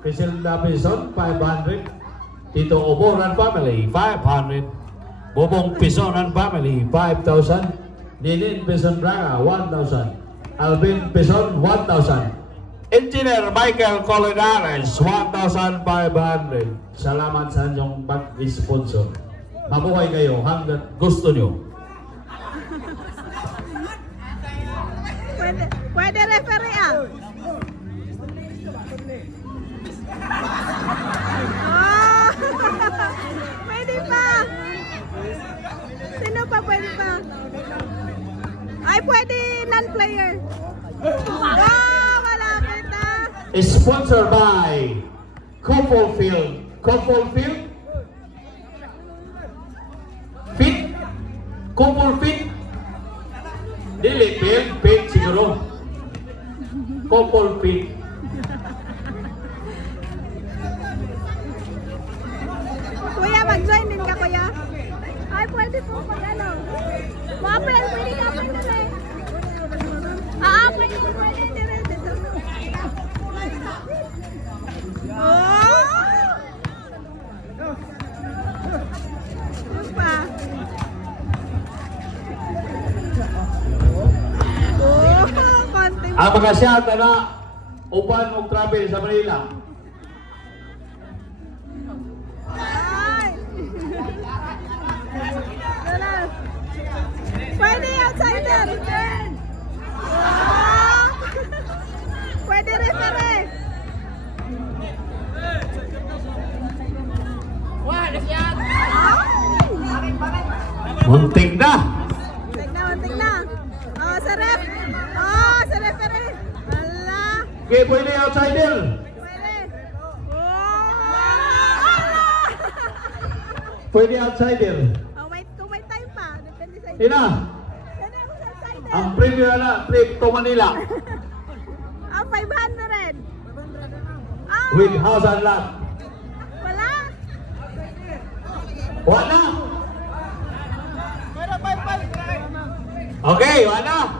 Criselda Pison, 500. Tito Oboran family, 500. Bobong Pison and family, 5,000. Ninin Pison Braga, 1,000. Alvin Pison, 1,000. Engineer Michael Colinares, 1,500. Salamat sa inyong pag-sponsor. Mabuhay kayo hanggat gusto nyo. Pwede referee ah. Oh! Pwede pa. Sino pa pwede pa? Ay, pwede non-player. Oh, malapit na. Sponsored by Couple Field. Couple Field? Fit? Couple Fit? Dili, Field? Fit siguro. Couple Fit. Kuya, mag-join din ka, kuya. Ay, pwede po pag ano. Mapel, pwede ka pa na eh. Pwede din dito. Oh! Ano pa? Oh, konting. Ang mga siyata na upan o travel sa Manila. Ay! Wala. Pwede outsider. Ah! Pwede referee. Muntik na! Untik na. Oh, sa ref. Oh, sa referee. Wala. Okay, pwede outsider. Pwede. Oh! Ala! Pwede outsider. Oh, wait, kung may time pa. Depende sa inyo. Ina, Yan ako sa outsider. ang premier na trip to Manila Ah, 500. Ah, with house and lot. wala. Wala. Okay, wala.